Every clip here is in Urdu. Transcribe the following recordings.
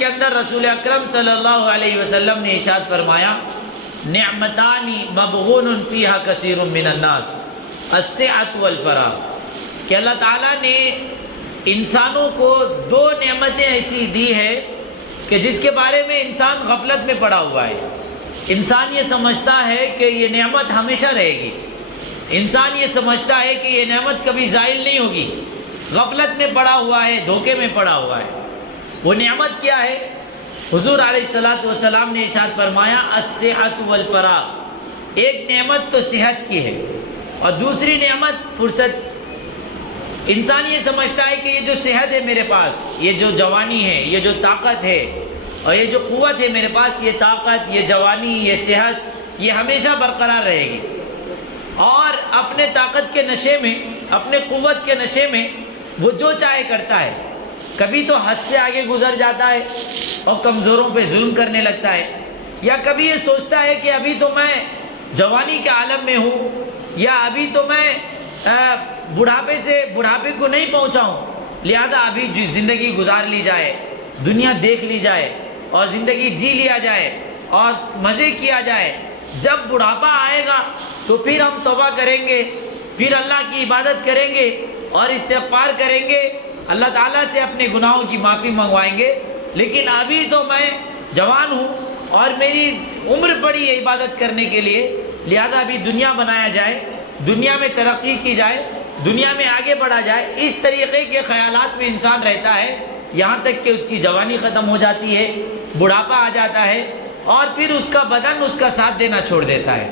کے اندر رسول اکرم صلی اللہ علیہ وسلم نے ارشاد فرمایا نعمتان مبغون فیہا کثیر من الناس السعۃ والفراغ، کہ اللہ تعالیٰ نے انسانوں کو دو نعمتیں ایسی دی ہے کہ جس کے بارے میں انسان غفلت میں پڑا ہوا ہے۔ انسان یہ سمجھتا ہے کہ یہ نعمت ہمیشہ رہے گی، انسان یہ سمجھتا ہے کہ یہ نعمت کبھی زائل نہیں ہوگی، غفلت میں پڑا ہوا ہے، دھوکے میں پڑا ہوا ہے۔ وہ نعمت کیا ہے؟ حضور علیہ الصلاۃ والسلام نے ارشاد فرمایا الصحۃ والفراغ، ایک نعمت تو صحت کی ہے اور دوسری نعمت فرصت۔ انسان یہ سمجھتا ہے کہ یہ جو صحت ہے میرے پاس، یہ جو جوانی ہے، یہ جو طاقت ہے اور یہ جو قوت ہے میرے پاس، یہ طاقت، یہ جوانی، یہ صحت، یہ ہمیشہ برقرار رہے گی۔ اور اپنے طاقت کے نشے میں، اپنے قوت کے نشے میں وہ جو چاہے کرتا ہے، کبھی تو حد سے آگے گزر جاتا ہے اور کمزوروں پہ ظلم کرنے لگتا ہے، یا کبھی یہ سوچتا ہے کہ ابھی تو میں جوانی کے عالم میں ہوں، یا ابھی تو میں بڑھاپے کو نہیں پہنچا ہوں، لہذا ابھی زندگی گزار لی جائے، دنیا دیکھ لی جائے اور زندگی جی لیا جائے اور مزے کیا جائے۔ جب بڑھاپا آئے گا تو پھر ہم توبہ کریں گے، پھر اللہ کی عبادت کریں گے اور استغفار کریں گے، اللہ تعالیٰ سے اپنے گناہوں کی معافی منگوائیں گے، لیکن ابھی تو میں جوان ہوں اور میری عمر پڑی ہے عبادت کرنے کے لیے، لہذا ابھی دنیا بنایا جائے، دنیا میں ترقی کی جائے، دنیا میں آگے بڑھا جائے۔ اس طریقے کے خیالات میں انسان رہتا ہے یہاں تک کہ اس کی جوانی ختم ہو جاتی ہے، بڑھاپا آ جاتا ہے اور پھر اس کا بدن اس کا ساتھ دینا چھوڑ دیتا ہے،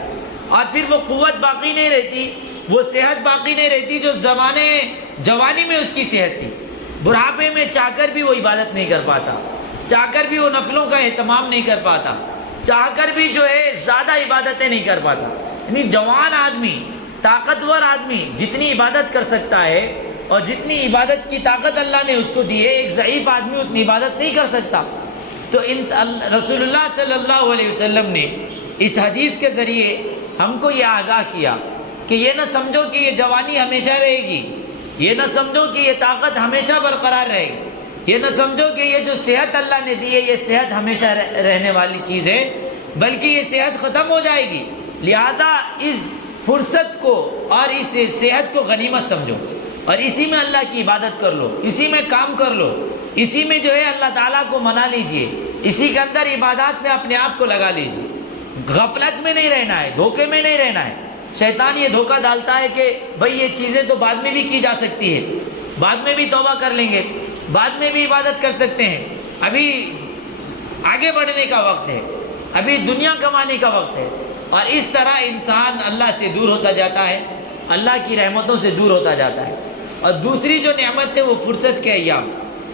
اور پھر وہ قوت باقی نہیں رہتی، وہ صحت باقی نہیں رہتی جو جوانی میں اس کی صحت تھی۔ بڑھاپے میں چاہ کر بھی وہ عبادت نہیں کر پاتا، چاہ کر بھی وہ نفلوں کا اہتمام نہیں کر پاتا، چاہ کر بھی جو ہے زیادہ عبادتیں نہیں کر پاتا۔ یعنی جوان آدمی، طاقتور آدمی جتنی عبادت کر سکتا ہے اور جتنی عبادت کی طاقت اللہ نے اس کو دی ہے، ایک ضعیف آدمی اتنی عبادت نہیں کر سکتا۔ تو رسول اللہ صلی اللہ علیہ وسلم نے اس حدیث کے ذریعے ہم کو یہ آگاہ کیا کہ یہ نہ سمجھو کہ یہ جوانی ہمیشہ رہے گی، یہ نہ سمجھو کہ یہ طاقت ہمیشہ برقرار رہے گی، یہ نہ سمجھو کہ یہ جو صحت اللہ نے دی ہے یہ صحت ہمیشہ رہنے والی چیز ہے، بلکہ یہ صحت ختم ہو جائے گی۔ لہذا اس فرصت کو اور اس صحت کو غنیمت سمجھو اور اسی میں اللہ کی عبادت کر لو، اسی میں کام کر لو، اسی میں جو ہے اللہ تعالیٰ کو منا لیجئے، اسی کے اندر عبادات میں اپنے آپ کو لگا لیجئے۔ غفلت میں نہیں رہنا ہے، دھوکے میں نہیں رہنا ہے۔ شیطان یہ دھوکہ ڈالتا ہے کہ بھئی یہ چیزیں تو بعد میں بھی کی جا سکتی ہے، بعد میں بھی توبہ کر لیں گے، بعد میں بھی عبادت کر سکتے ہیں، ابھی آگے بڑھنے کا وقت ہے، ابھی دنیا کمانے کا وقت ہے، اور اس طرح انسان اللہ سے دور ہوتا جاتا ہے، اللہ کی رحمتوں سے دور ہوتا جاتا ہے۔ اور دوسری جو نعمت ہے وہ فرصت کے ایام،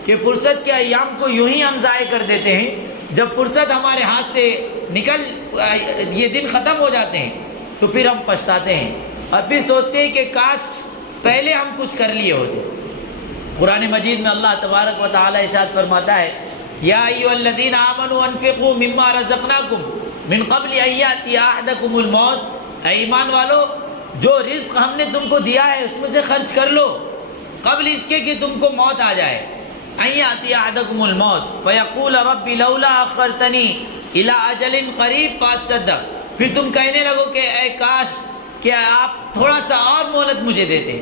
کہ فرصت کے ایام کو یوں ہی ہم ضائع کر دیتے ہیں، جب فرصت ہمارے ہاتھ سے یہ دن ختم ہو جاتے ہیں تو پھر ہم پچھتاتے ہیں اور پھر سوچتے ہیں کہ کاش پہلے ہم کچھ کر لیے ہوتے۔ قرآن مجید میں اللہ تبارک و تعالی ارشاد فرماتا ہے یا ایھا الذین آمنوا انفقوا مما رزقناکم من قبل ان یأتی احدکم الموت، اے ایمان والو جو رزق ہم نے تم کو دیا ہے اس میں سے خرچ کر لو قبل اس کے کہ تم کو موت آ جائے۔ ان یأتی احدکم الموت فیقول رب لولا اخرتنی الی اجل قریب فاصدق، پھر تم کہنے لگو کہ اے کاش کہ آپ تھوڑا سا اور مہلت مجھے دیتے،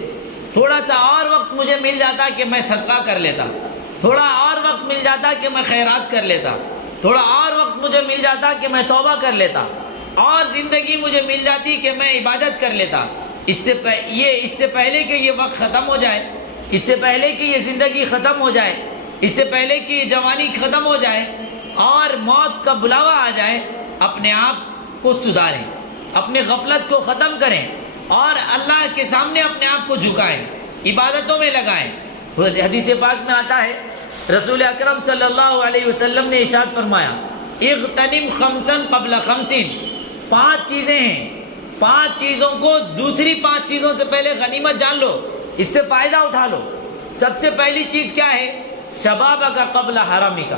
تھوڑا سا اور وقت مجھے مل جاتا کہ میں صدقہ کر لیتا، تھوڑا اور وقت مل جاتا کہ میں خیرات کر لیتا، تھوڑا اور وقت مجھے مل جاتا کہ میں توبہ کر لیتا، اور زندگی مجھے مل جاتی کہ میں عبادت کر لیتا۔ اس سے پہلے کہ یہ وقت ختم ہو جائے، اس سے پہلے کہ یہ زندگی ختم ہو جائے، اس سے پہلے کہ یہ جوانی ختم ہو جائے اور موت کا بلاوا آ جائے، اپنے آپ کو سدھاریں، اپنے غفلت کو ختم کریں اور اللہ کے سامنے اپنے آپ کو جھکائیں، عبادتوں میں لگائیں۔ حدیث پاک میں آتا ہے رسول اکرم صلی اللہ علیہ وسلم نے ارشاد فرمایا اغتنم خمسا قبل خمسین، 5 چیزیں ہیں، 5 چیزوں کو دوسری 5 چیزوں سے پہلے غنیمت جان لو، اس سے فائدہ اٹھا لو۔ سب سے پہلی چیز کیا ہے؟ شبابک قبل حرمک،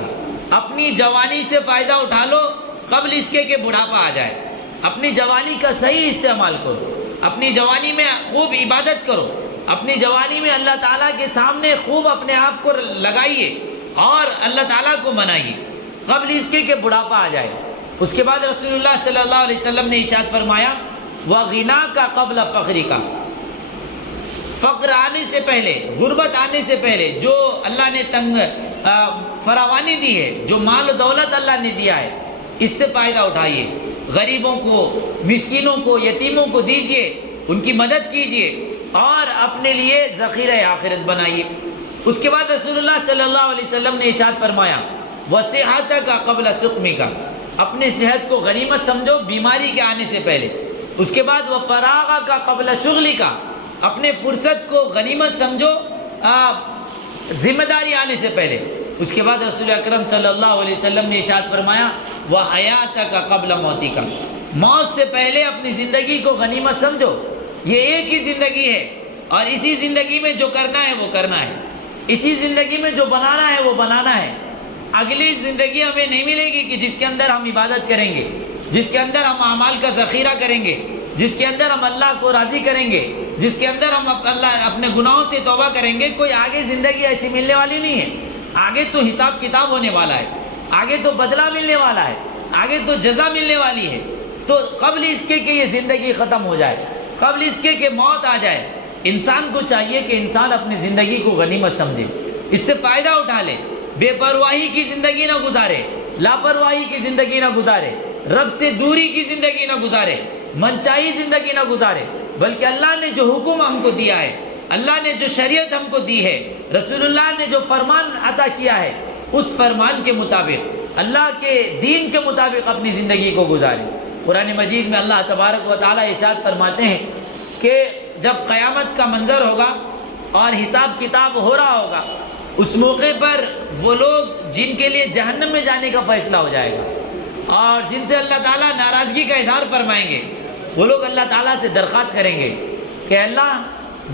اپنی جوانی سے فائدہ اٹھا لو قبل اس کے کہ بڑھاپا آ جائے۔ اپنی جوانی کا صحیح استعمال کرو، اپنی جوانی میں خوب عبادت کرو، اپنی جوانی میں اللہ تعالیٰ کے سامنے خوب اپنے آپ کو لگائیے اور اللہ تعالیٰ کو منائیے قبل اس کے کہ بڑھاپا آ جائے۔ اس کے بعد رسول اللہ صلی اللہ علیہ وسلم نے ارشاد فرمایا وَغِنَاكَ قَبْلَ فَقْرِكَ، فقر آنے سے پہلے، غربت آنے سے پہلے جو اللہ نے فراوانی دی ہے، جو مال و دولت اللہ نے دیا ہے، اس سے فائدہ اٹھائیے، غریبوں کو، مسکینوں کو، یتیموں کو دیجئے، ان کی مدد کیجئے اور اپنے لیے ذخیرہ آخرت بنائیے۔ اس کے بعد رسول اللہ صلی اللہ علیہ وسلم نے ارشاد فرمایا وَصِحَتَكَ قَبْلَ سُقْمِكَ، اپنے صحت کو غنیمت سمجھو بیماری کے آنے سے پہلے۔ اس کے بعد وَفَرَاغَكَ قَبْلَ شُغْلِكَ، اپنے فرصت کو غنیمت سمجھو ذمہ داری آنے سے پہلے۔ اس کے بعد رسول اکرم صلی اللہ علیہ وسلم نے ارشاد فرمایا وَحَيَاتَكَ قَبْلَ مَوْتِكَ، موت سے پہلے اپنی زندگی کو غنیمت سمجھو۔ یہ ایک ہی زندگی ہے اور اسی زندگی میں جو کرنا ہے وہ کرنا ہے، اسی زندگی میں جو بنانا ہے وہ بنانا ہے۔ اگلی زندگی ہمیں نہیں ملے گی کہ جس کے اندر ہم عبادت کریں گے، جس کے اندر ہم اعمال کا ذخیرہ کریں گے، جس کے اندر ہم اللہ کو راضی کریں گے، جس کے اندر ہم اپنے گناہوں سے توبہ کریں گے۔ کوئی آگے زندگی ایسی ملنے والی نہیں ہے۔ آگے تو حساب کتاب ہونے والا ہے، آگے تو بدلہ ملنے والا ہے، آگے تو جزا ملنے والی ہے۔ تو قبل اس کے کہ یہ زندگی ختم ہو جائے، قبل اس کے کہ موت آ جائے، انسان کو چاہیے کہ انسان اپنی زندگی کو غنیمت سمجھے، اس سے فائدہ اٹھا لے، بے پرواہی کی زندگی نہ گزارے، لاپرواہی کی زندگی نہ گزارے، رب سے دوری کی زندگی نہ گزارے، منچائی زندگی نہ گزارے، بلکہ اللہ نے جو حکم ہم کو دیا ہے، اللہ نے جو شریعت ہم کو دی ہے، رسول اللہ نے جو فرمان عطا کیا ہے، اس فرمان کے مطابق، اللہ کے دین کے مطابق اپنی زندگی کو گزاریں۔ قرآن مجید میں اللہ تبارک و تعالیٰ ارشاد فرماتے ہیں کہ جب قیامت کا منظر ہوگا اور حساب کتاب ہو رہا ہوگا، اس موقع پر وہ لوگ جن کے لیے جہنم میں جانے کا فیصلہ ہو جائے گا اور جن سے اللہ تعالیٰ ناراضگی کا اظہار فرمائیں گے، وہ لوگ اللہ تعالیٰ سے درخواست کریں گے کہ اللہ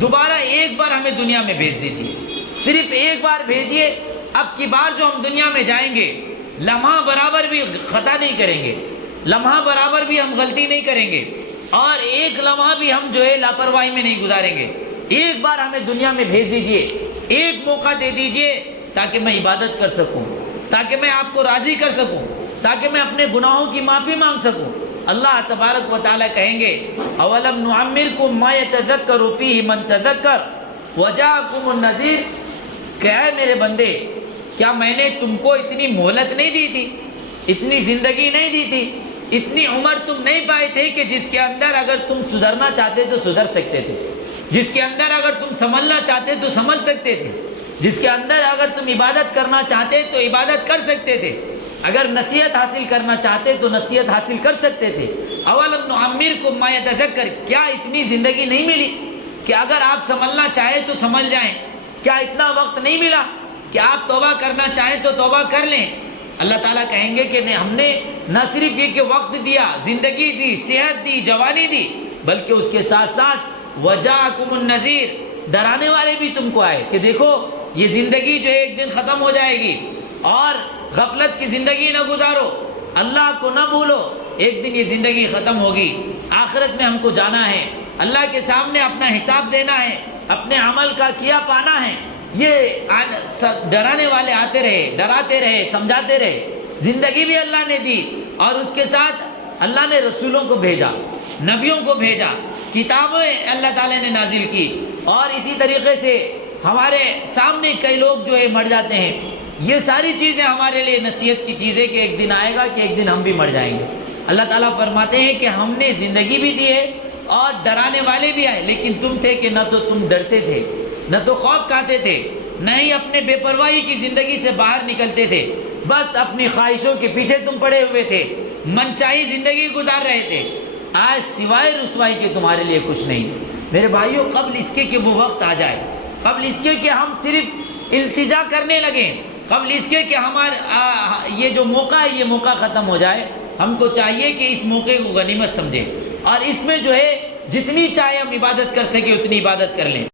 دوبارہ ایک بار ہمیں دنیا میں بھیج دیجیے، صرف ایک بار بھیجیے، اب کی بار جو ہم دنیا میں جائیں گے لمحہ برابر بھی خطا نہیں کریں گے، لمحہ برابر بھی ہم غلطی نہیں کریں گے اور ایک لمحہ بھی ہم جو ہے لاپرواہی میں نہیں گزاریں گے۔ ایک بار ہمیں دنیا میں بھیج دیجئے، ایک موقع دے دیجئے تاکہ میں عبادت کر سکوں، تاکہ میں آپ کو راضی کر سکوں، تاکہ میں اپنے گناہوں کی معافی مانگ سکوں۔ اللہ تبارک و تعالیٰ کہیں گے اولم نعمرکم ما یتذکر فیہ من تذکر وجاءکم النذیر، کہ اے میرے بندے کیا میں نے تم کو اتنی مہلت نہیں دی تھی، اتنی زندگی نہیں دی تھی، اتنی عمر تم نہیں پائے تھے کہ جس کے اندر اگر تم سدھرنا چاہتے تو سدھر سکتے تھے، جس کے اندر اگر تم سنبھلنا چاہتے تو سنبھل سکتے تھے، جس کے اندر اگر تم عبادت کرنا چاہتے تو عبادت کر سکتے تھے، اگر نصیحت حاصل کرنا چاہتے تو نصیحت حاصل کر سکتے تھے۔ اولم نعمرکم ما یتذکر، کیا اتنی زندگی نہیں ملی کہ اگر آپ سنبھلنا چاہیں تو سنبھل جائیں؟ کیا اتنا وقت نہیں ملا کہ آپ توبہ کرنا چاہیں تو توبہ کر لیں؟ اللہ تعالیٰ کہیں گے کہ ہم نے نہ صرف یہ کہ وقت دیا، زندگی دی، صحت دی، جوانی دی، بلکہ اس کے ساتھ ساتھ وجاءکم النذیر، ڈرانے والے بھی تم کو آئے کہ دیکھو یہ زندگی جو ایک دن ختم ہو جائے گی اور غفلت کی زندگی نہ گزارو، اللہ کو نہ بھولو، ایک دن یہ زندگی ختم ہوگی، آخرت میں ہم کو جانا ہے، اللہ کے سامنے اپنا حساب دینا ہے، اپنے عمل کا کیا پانا ہے۔ یہ ڈرانے والے آتے رہے، ڈراتے رہے، سمجھاتے رہے، زندگی بھی اللہ نے دی اور اس کے ساتھ اللہ نے رسولوں کو بھیجا، نبیوں کو بھیجا، کتابیں اللہ تعالیٰ نے نازل کی، اور اسی طریقے سے ہمارے سامنے کئی لوگ جو ہے مر جاتے ہیں۔ یہ ساری چیزیں ہمارے لیے نصیحت کی چیزیں کہ ایک دن آئے گا کہ ایک دن ہم بھی مر جائیں گے۔ اللہ تعالیٰ فرماتے ہیں کہ ہم نے زندگی بھی دی ہے اور ڈرانے والے بھی آئے، لیکن تم تھے کہ نہ تو تم ڈرتے تھے، نہ تو خوف کھاتے تھے، نہ ہی اپنے بے پرواہی کی زندگی سے باہر نکلتے تھے، بس اپنی خواہشوں کے پیچھے تم پڑے ہوئے تھے، منچاہی زندگی گزار رہے تھے۔ آج سوائے رسوائی کے تمہارے لیے کچھ نہیں۔ میرے بھائیوں، قبل اس کے کہ وہ وقت آ جائے، قبل اس کے کہ ہم صرف التجا کرنے لگیں، قبل اس کے کہ ہمارا یہ جو موقع ہے یہ موقع ختم ہو جائے، ہم کو چاہیے کہ اس موقع کو غنیمت سمجھیں اور اس میں جو ہے جتنی چاہے ہم عبادت کر سکیں اتنی عبادت کر لیں۔